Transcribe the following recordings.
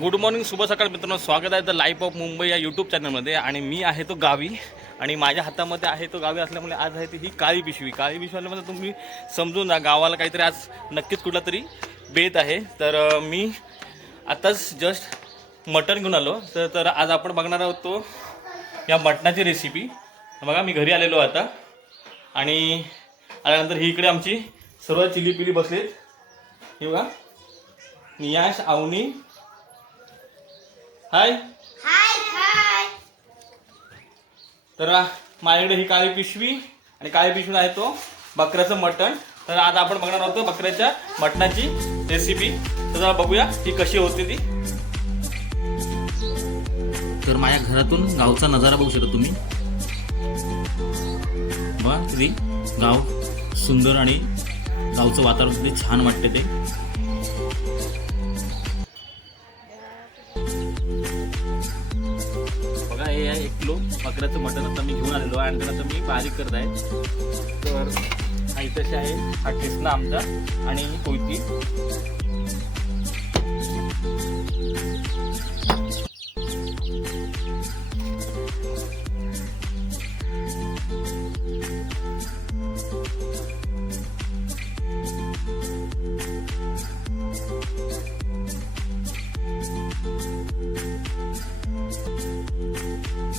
Good morning शुभ सकाळ मित्रांनो. स्वागत आहे द लाईफ ऑफ मुंबई या यूट्यूब चॅनलमध्ये आणि मी आहे तो गावी. आणि माझ्या हातामध्ये आहे तो गावी असल्यामुळे आज आहे ती ही काळी पिशवी. काळी पिशवीमध्ये तुम्ही समजून जा गावाला काहीतरी आज नक्कीच कुठला तरी बेत आहे. तर मी आताच जस्ट मटण घेऊन आलो. तर तर आज आपण बघणार आहोत तो या मटणाची रेसिपी बघा मी घरी आलेलो आता. आणि आल्यानंतर ही इकडे आमची सर्व चिली पिली बसलेत. हे बघा. नियाश आवनी हाय. तर माझ्याकडे ही काळी पिशवी आणि काळी पिशवी आहे तो बकऱ्याचं मटण. तर आज आपण बघणार आहोत बकऱ्याच्या मटणाची रेसिपी तर जरा बघूया ती कशी होते ती. तर माझ्या घरातून गावचा नजारा बघू शकता तुम्ही. बघा किती गाव सुंदर आणि गावचं वातावरण किती छान वाटते ते. बकऱ्याचं मटण आता मी घेऊन आलेलो आहे आणि त्याला मी बारीक करत आहे. तर हा इथं आहे हा ठेसला आमचा आणि ही कोयती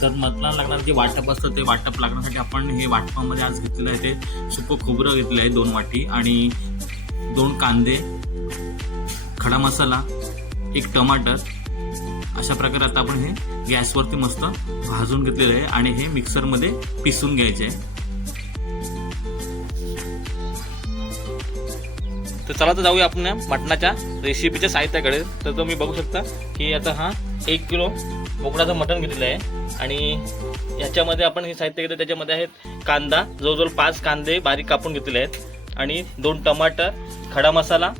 तर मतला लागणार जे वाटप असतं ते वाटप लागण्यासाठी आपण हे वाटपामध्ये आज घेतलेलं आहे ते सुकं खोबरं घेतलं आहे दोन वाटी आणि दोन कांदे खडा मसाला एक टमाटर. अशा प्रकारे आता आपण हे गॅसवरती मस्त भाजून घेतलेलं आहे आणि हे मिक्सरमध्ये पिसून घ्यायचे आहे. तर चला तर जाऊया आपण मटणाच्या रेसिपीच्या साहित्याकडे. तर तुम्ही बघू शकता की आता हा एक किलो बोकडाचं मटण घेतलेलं आहे. आणि याच्यामध्ये आपण हे साहित्य घेतलं त्याच्यामध्ये आहेत कांदा जवळजवळ पाच कांदे बारीक कापून घेतलेले आहेत. आणि दोन टमाटर खडा मसाला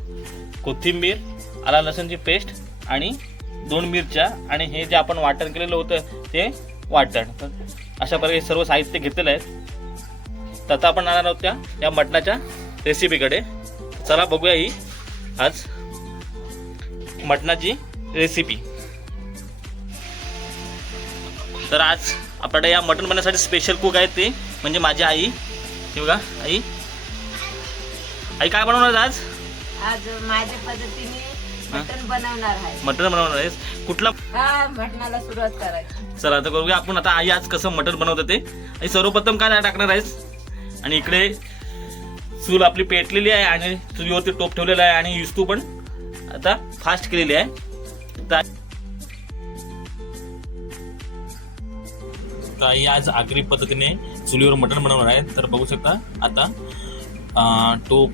कोथिंबीर आला लसूणची पेस्ट आणि दोन मिरच्या आणि हे जे आपण वाटण केलेलं होतं ते वाटण. तर अशा प्रकारे सर्व साहित्य घेतलेलं आहे तर आता आपण आणणार आहोत त्या या मटणाच्या रेसिपीकडे चला बघूया ही आज मटणाची रेसिपी तर आज आपल्याकडे या मटण बनवण्यासाठी स्पेशल कुक आहेत ते म्हणजे माझी आई. हे बघा आई. आई काय बनवणार आज? आज माझ्या पद्धतीने मटण बनवणार आहे. मटण बनवणार आहेस? कुठला? हा मटणाला सुरुवात करायची. चला तर करूया आपण. आता आई आज कसं मटण बनवतं ते? आणि सर्वप्रथम काय टाकणार आहेस? आणि इकडे चूल आपली पेटलेली आहे आणि चुलीवरती टोप ठेवलेला आहे आणि युस्तू पण आता फास्ट केलेली आहे. तर आज आगरी पद्धतीने चुलीवर मटण बनवणार आहे. तर बघू शकता आता टोप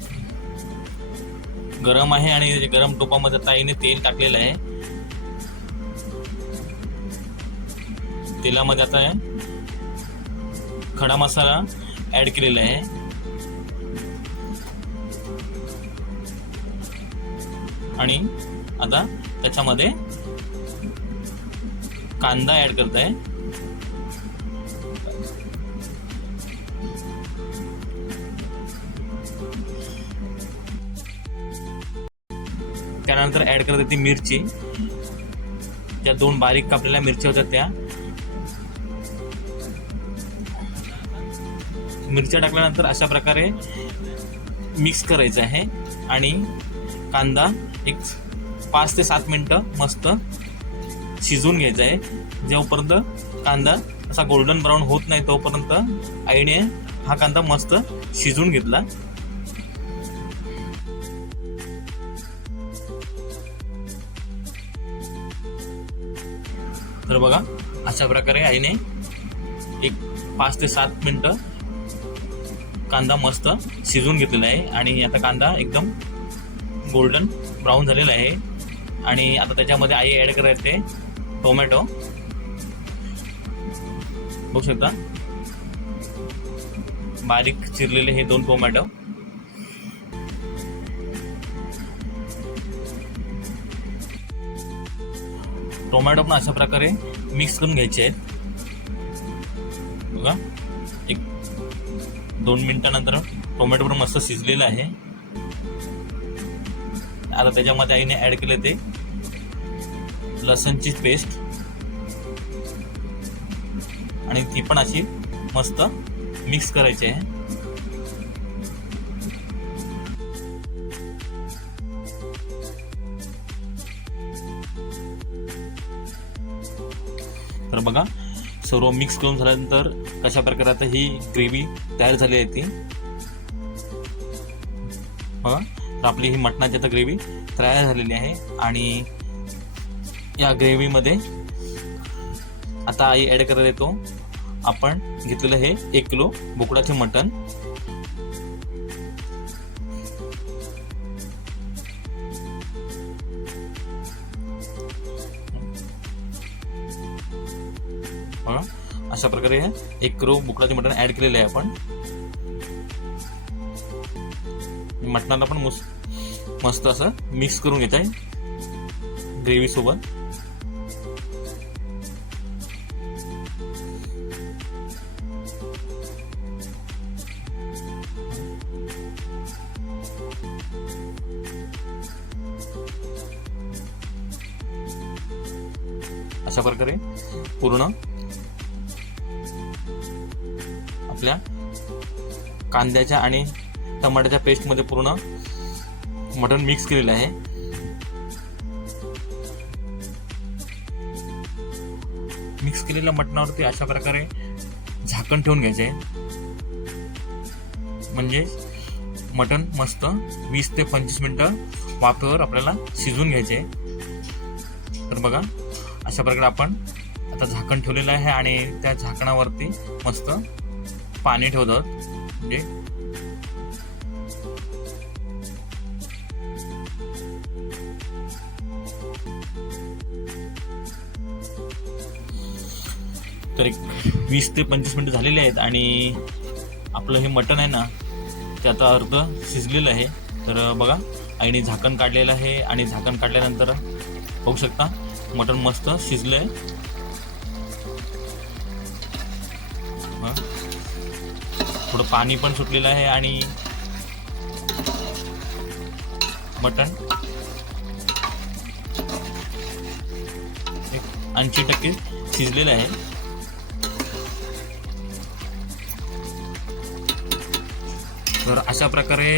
गरम आहे आणि गरम टोपामध्ये ताईने तेल टाकलेलं आहे. तेलामध्ये आता खडा मसाला ऍड केलेला आहे. आणि आता त्याच्यामध्ये कांदा ऍड करत आहे त्यानंतर ऍड करत आहे ती मिरची. ज्या दोन बारीक कापलेल्या मिरच्या होत्या त्या. मिरच्या टाकल्यानंतर अशा प्रकारे मिक्स करायचं आहे. आणि कांदा एक पाच ते सात मिनटं मस्त शिजवून घ्यायचा आहे. जेव्हापर्यंत कांदा असा गोल्डन ब्राऊन होत नाही तोपर्यंत आईने हा कांदा मस्त शिजवून घेतला. तर बघा अशा प्रकारे आईने एक पाच ते सात मिनटं कांदा मस्त शिजवून घेतलेला आहे. आणि आता कांदा एकदम गोल्डन ब्राऊन झालेलं आहे. आणि आता त्याच्यामध्ये आई ॲड करायचे टोमॅटो बघू शकता. बारीक चिरलेले हे दोन टोमॅटो टोमॅटो पण अशा प्रकारे मिक्स करून घ्यायचे आहेत. बघा. एक दोन मिनिटानंतर टोमॅटो पण मस्त शिजलेलं आहे. आता त्याच्यामध्ये आईने ऍड केले ते लसणची पेस्ट आणि ती पण अशी मस्त मिक्स करायची आहे. तर बघा सर्व मिक्स करून झाल्यानंतर कशा प्रकारे आता ही ग्रेव्ही तयार झाली आहे ती. बघा. तर आपली ही मटणाची आता ग्रेव्ही तयार झालेली आहे. आणि या ग्रेव्हीमध्ये आता आई ॲड करत येतो. आपण घेतलेलं हे एक किलो बोकडाचे मटण. अशा प्रकारे एक किलो बोकडाचे मटण ऍड केलेलं आहे आपण. मटणाला पण मस्त मस्त असं मिक्स करून घेत आहे. ग्रेव्ही सोबत. अशा प्रकारे पूर्ण आपल्या कांद्याच्या आणि टमाट्याच्या पेस्टमध्ये पूर्ण मटण मिक्स केलेलं आहे. मिक्स केलेल्या मटणावरती अशा प्रकारे झाकण ठेवून घ्यायचे. म्हणजे मटण मस्त वीस ते पंचवीस मिनिटं वाफेवर आपल्याला शिजवून घ्यायचे. तर बघा अशा प्रकारे आपण आता झाकण ठेवलेलं आहे आणि त्या झाकणावरती मस्त पाणी ठेवतात. म्हणजे तर एक वीस ते पंचवीस मिनटं झालेले आहेत आणि आपलं हे मटण आहे ना ते आता अर्ध शिजलेलं आहे. तर बघा आईने झाकण काढलेलं आहे आणि झाकण काढल्यानंतर बघू शकता मटण मस्त शिजलं आहे थोडं पाणी पण सुटलेलं आहे आणि मटण एक ऐंशी टक्के शिजलेलं आहे. तर अशा प्रकारे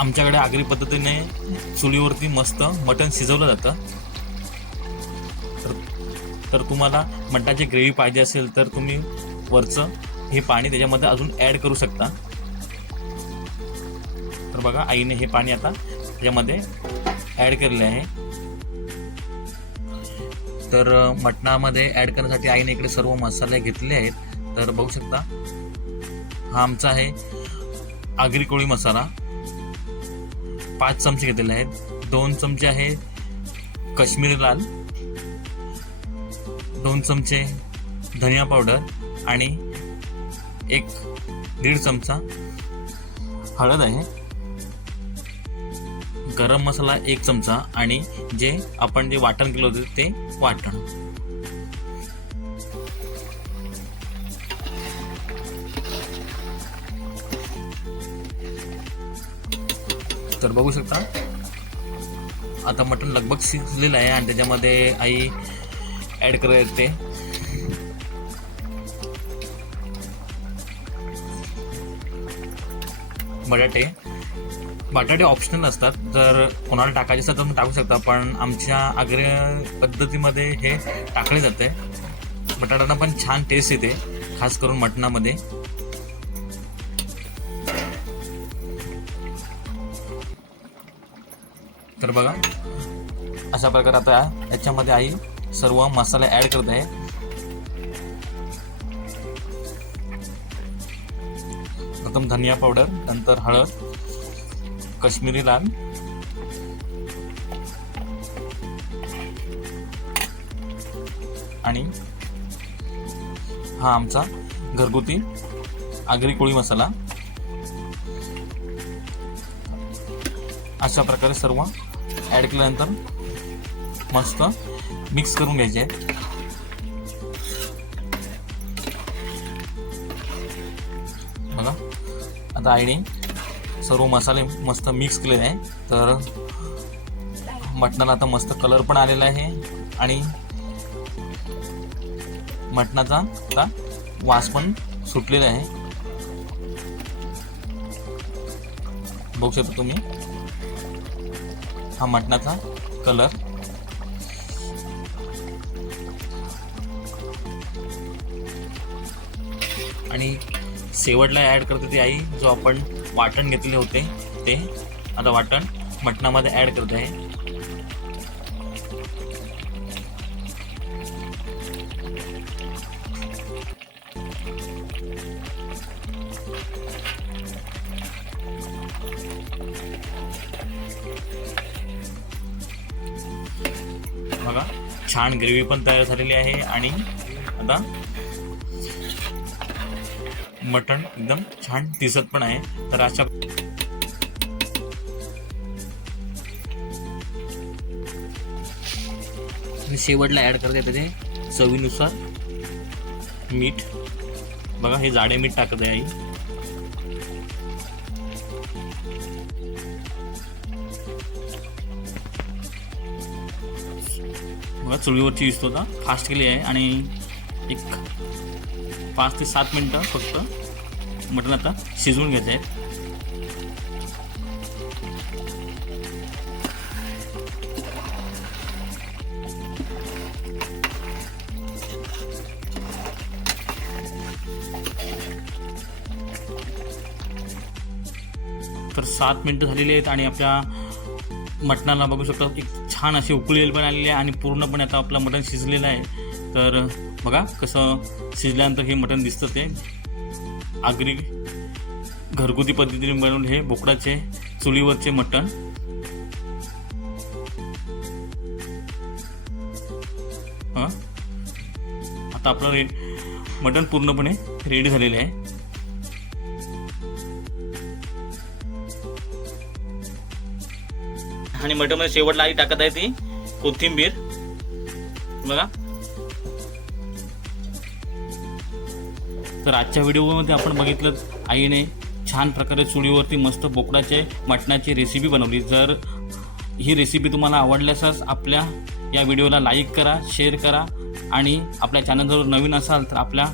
आमच्याकडे आगरी पद्धतीने चुलीवरती मस्त मटण शिजवलं जातं. तर तर तुम्हाला मटणाची ग्रेव्ही पाहिजे असेल तर तुम्ही वरचं हे पाणी त्याच्यामध्ये अजून ॲड करू शकता. तर बघा आईने हे पाणी आता त्याच्यामध्ये ॲड केलेले आहे. तर मटणामध्ये ॲड करण्यासाठी आईने इकडे सर्व मसाले घेतले आहेत. तर बघू शकता हा आमचा आहे आगरी कोळी मसाला पाच चमचे घेतलेले आहेत. दोन चमचे आहे काश्मीरी लाल दोन चमचे धनिया पावडर आणि एक दीड चमचा हळद आहे. गरम मसाला एक चमचा आणि जे आपण जे वाटण केलं होतं ते वाटण. तर बघू शकता. आता मटण लगभग शिजलेलं आहे आणि त्याच्यामध्ये आई ॲड करत येते बटाटे. बटाटे ऑप्शनल असतात. जर कोणाला टाकायचे असतात तर टाकू शकता पण आमच्या आग्रह पद्धतीमध्ये हे टाकले जाते. बटाट्यांना पण छान टेस्ट येते खास करून मटणामध्ये. तर बघा अशा प्रकारे आता याच्यामध्ये आई सर्व मसाले ॲड करत आहे. प्रथम धनिया पावडर नंतर हळद काश्मीरी लाल आणि हा आमचा घरगुती आगरी कोळी मसाला. अशा प्रकारे सर्व ॲड केल्यानंतर मस्त मिक्स करून घ्यायचे. आहेत बघा आता आईने सर्व मसाले मस्त मिक्स केलेले आहे. तर मटणाला आता मस्त कलर पण आलेला आहे आणि मटणाचा आता वास पण सुटलेला आहे. बघू शकता तुम्ही. हा मटणाचा कलर आणि शेवटला ॲड करते ती आई जो आपण वाटण घेतले होते ते. आता वाटण मटणामध्ये ॲड करत आहे बघा. छान ग्रेव्ही पण तयार झालेली आहे आणि आता मटण एकदम छान दिसत पण आहे. तर अशा शेवटला ॲड करते त्याचे चवीनुसार मीठ. बघा हे जाडे मीठ टाकत आहे आई. बघा चुलीवरची दिसतो आता फास्ट केली आहे आणि एक पाच ते सात मिनटं फक्त मटण आता शिजवून घ्यायचं आहे. तर सात मिनटं झालेली आहेत आणि आपल्या मटणाला बघू शकता. एक छान अशी उकळी पण आलेली आहे आणि पूर्णपणे आता आपलं मटण शिजलेलं आहे. तर बघा कसं शिजल्यानंतर हे मटण दिसतं ते. आगरी घरगुती पद्धतीने बनवून हे बोकडाचे चुलीवरचे मटण. हं? आता आपलं रे मटण पूर्णपणे रेडी झालेलं आहे. आणि मटणमध्ये शेवटला आई टाकत आहे ती कोथिंबीर. बघा. तर आजच्या व्हिडिओमध्ये आपण बघितलं आईने छान प्रकारे चुलीवरती मस्त बोकडाचे मटणाची रेसिपी बनवली. जर ही रेसिपी तुम्हाला आवडल्यासच आपल्या या व्हिडिओला लाईक करा शेअर करा आणि आपल्या चॅनल जर नवीन असाल तर आपल्या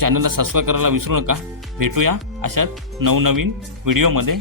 चॅनलला सबस्क्राईब करायला विसरू नका. भेटूया अशाच नवनवीन व्हिडिओमध्ये.